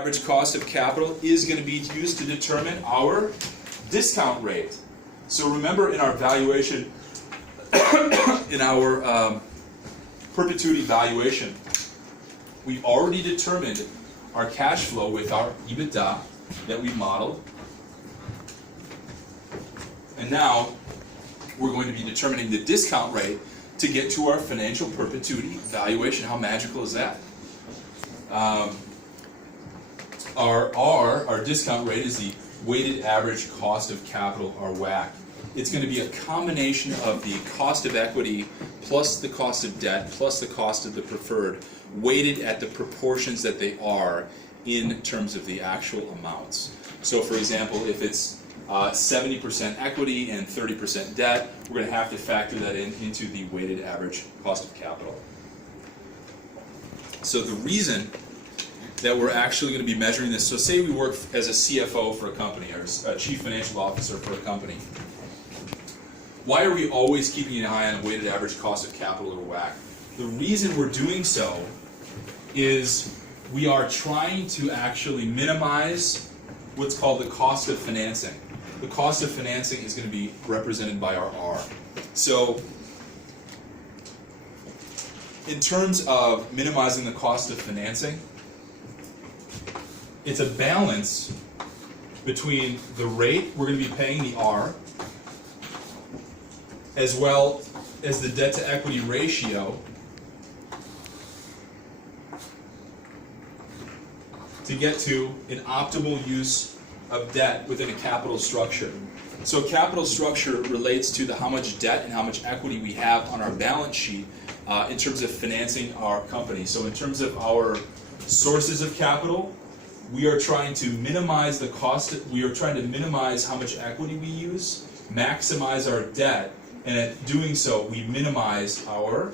average cost of capital is going to be used to determine our discount rate. So remember in our valuation, in our perpetuity valuation, we've already determined our cash flow with our EBITDA that we modeled. And now we're going to be determining the discount rate to get to our financial perpetuity valuation. How magical is that? Our discount rate is the weighted average cost of capital, our WACC. It's going to be a combination of the cost of equity plus the cost of debt plus the cost of the preferred, weighted at the proportions that they are in terms of the actual amounts. So for example, if it's 70% equity and 30% debt, we're going to have to factor that into the weighted average cost of capital. So the reason that we're actually going to be measuring this, so say we work as a CFO for a company or a chief financial officer for a company. Why are we always keeping an eye on weighted average cost of capital or WACC? The reason we're doing so is we are trying to actually minimize what's called the cost of financing. The cost of financing is going to be represented by our R. So in terms of minimizing the cost of financing, it's a balance between the rate we're going to be paying, the R, as well as the debt to equity ratio to get to an optimal use of debt within a capital structure. So a capital structure relates to how much debt and how much equity we have on our balance sheet in terms of financing our company. So in terms of our sources of capital, we are trying to minimize the cost, we are trying to minimize how much equity we use, maximize our debt, and at doing so, we minimize our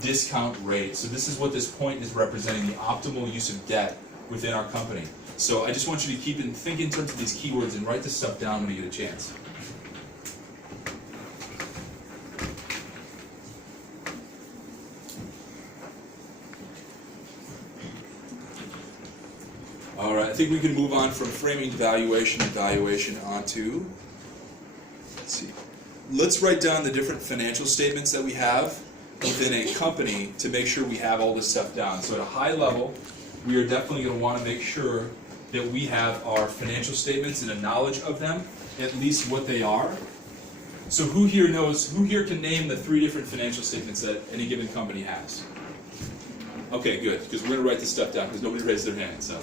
discount rate. So this is what this point is representing, the optimal use of debt within our company. So I just want you to think in terms of these keywords and write this stuff down when you get a chance. All right, I think we can move on from framing valuation and valuation onto, let's see. Let's write down the different financial statements that we have within a company to make sure we have all this stuff down. So at a high level, we are definitely going to want to make sure that we have our financial statements and a knowledge of them, at least what they are. So who here can name the 3 different financial statements that any given company has? Okay, good, because we're going to write this stuff down because nobody raised their hand. So.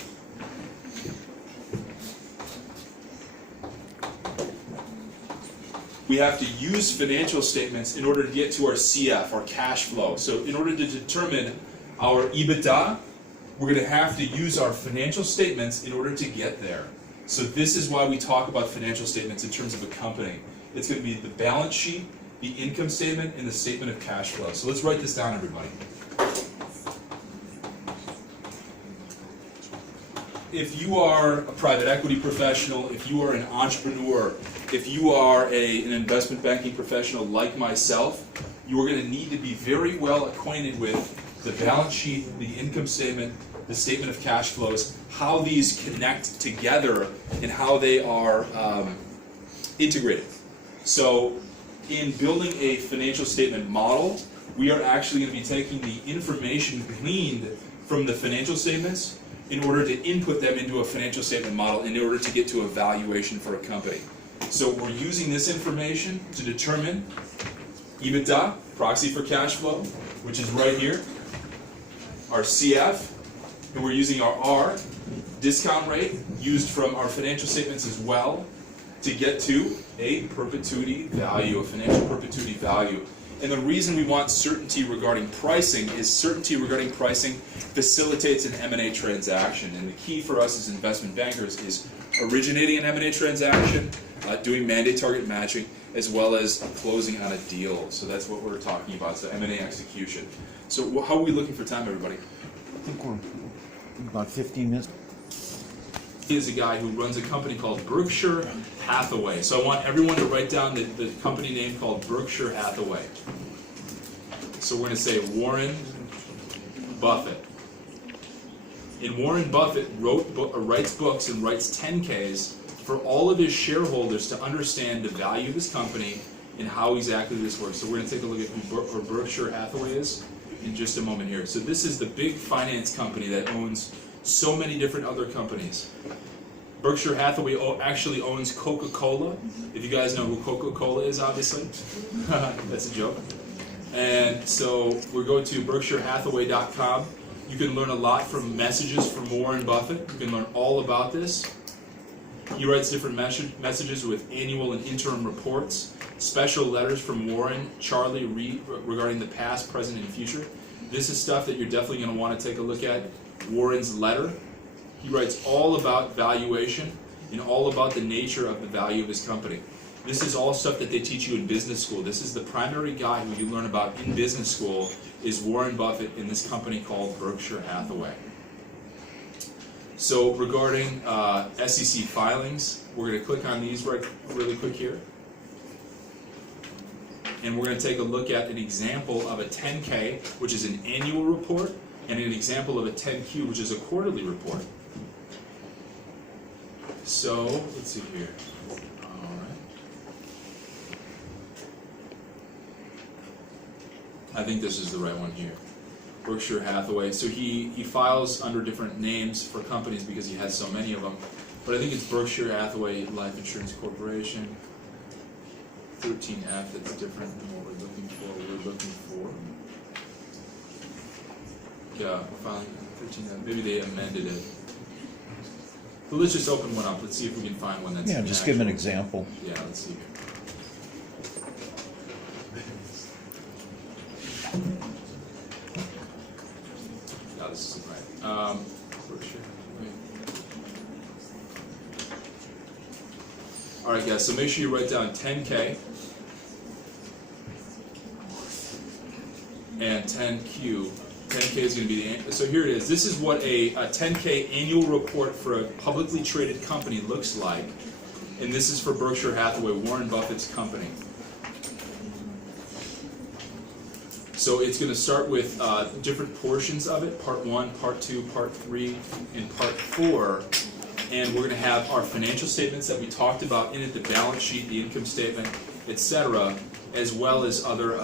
We have to use financial statements in order to get to our CF, our cash flow. So in order to determine our EBITDA, we're going to have to use our financial statements in order to get there. So this is why we talk about financial statements in terms of a company. It's going to be the balance sheet, the income statement, and the statement of cash flow. So let's write this down, everybody. If you are a private equity professional, if you are an entrepreneur, if you are an investment banking professional like myself, you are going to need to be very well acquainted with the balance sheet, the income statement, the statement of cash flows, how these connect together, and how they are integrated. So in building a financial statement model, we are actually going to be taking the information gleaned from the financial statements in order to input them into a financial statement model in order to get to a valuation for a company. So we're using this information to determine EBITDA, proxy for cash flow, which is right here, our CF, and we're using our R, discount rate, used from our financial statements as well, to get to a perpetuity value, a financial perpetuity value. And the reason we want certainty regarding pricing is certainty regarding pricing facilitates an M&A transaction. And the key for us as investment bankers is originating an M&A transaction, doing mandate target matching, as well as closing on a deal. So that's what we're talking about, so M&A execution. So how are we looking for time, everybody? I think we're about 15 minutes. He is a guy who runs a company called Berkshire Hathaway. So I want everyone to write down the company name called Berkshire Hathaway. So we're going to say Warren Buffett. And Warren Buffett writes books and writes 10Ks for all of his shareholders to understand the value of his company and how exactly this works. So we're going to take a look at who Berkshire Hathaway is in just a moment here. So this is the big finance company that owns so many different other companies. Berkshire Hathaway actually owns Coca-Cola. If you guys know who Coca-Cola is, obviously. That's a joke. And so we're going to BerkshireHathaway.com. You can learn a lot from messages from Warren Buffett. You can learn all about this. He writes different messages with annual and interim reports, special letters from Warren, Charlie, Reed regarding the past, present, and future. This is stuff that you're definitely going to want to take a look at. Warren's letter. He writes all about valuation and all about the nature of the value of his company. This is all stuff that they teach you in business school. This is the primary guy who you learn about in business school is Warren Buffett in this company called Berkshire Hathaway. So regarding SEC filings, we're going to click on these really quick here. And we're going to take a look at an example of a 10K, which is an annual report, and an example of a 10Q, which is a quarterly report. So, let's see here. Alright. I think this is the right one here. Berkshire Hathaway. So he files under different names for companies because he has so many of them. But I think it's Berkshire Hathaway Life Insurance Corporation. 13F, that's different than what we're looking for. Yeah, filing 13F. Maybe they amended it. But let's just open one up. Let's see if we can find one that's Yeah, just give them an example. Yeah, let's see. No, this isn't right. Berkshire. All right, guys. So make sure you write down 10K and 10Q. 10K is going to be the, so here it is. This is what a 10K annual report for a publicly traded company looks like. And this is for Berkshire Hathaway, Warren Buffett's company. So it's going to start with different portions of it, part 1, part 2, part 3, and part 4. And we're going to have our financial statements that we talked about in it, the balance sheet, the income statement, etc., as well as other,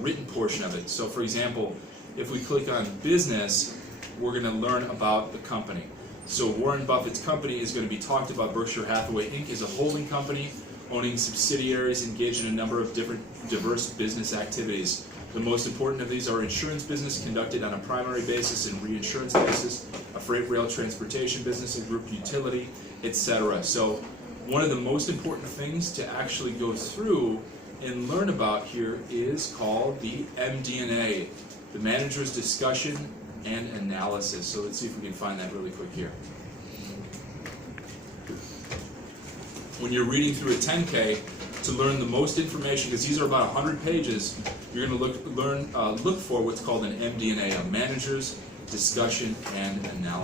written portion of it. So for example, if we click on business, we're going to learn about the company. So Warren Buffett's company is going to be talked about. Berkshire Hathaway Inc. is a holding company owning subsidiaries engaged in a number of different diverse business activities. The most important of these are insurance business conducted on a primary basis and reinsurance basis, a freight rail transportation business, a group utility, etc. So one of the most important things to actually go through and learn about here is called the MD&A, the Manager's Discussion and Analysis. So let's see if we can find that really quick here. When you're reading through a 10K, to learn the most information, because these are about 100 pages, you're going to look for what's called an MD&A, a Manager's Discussion and Analysis.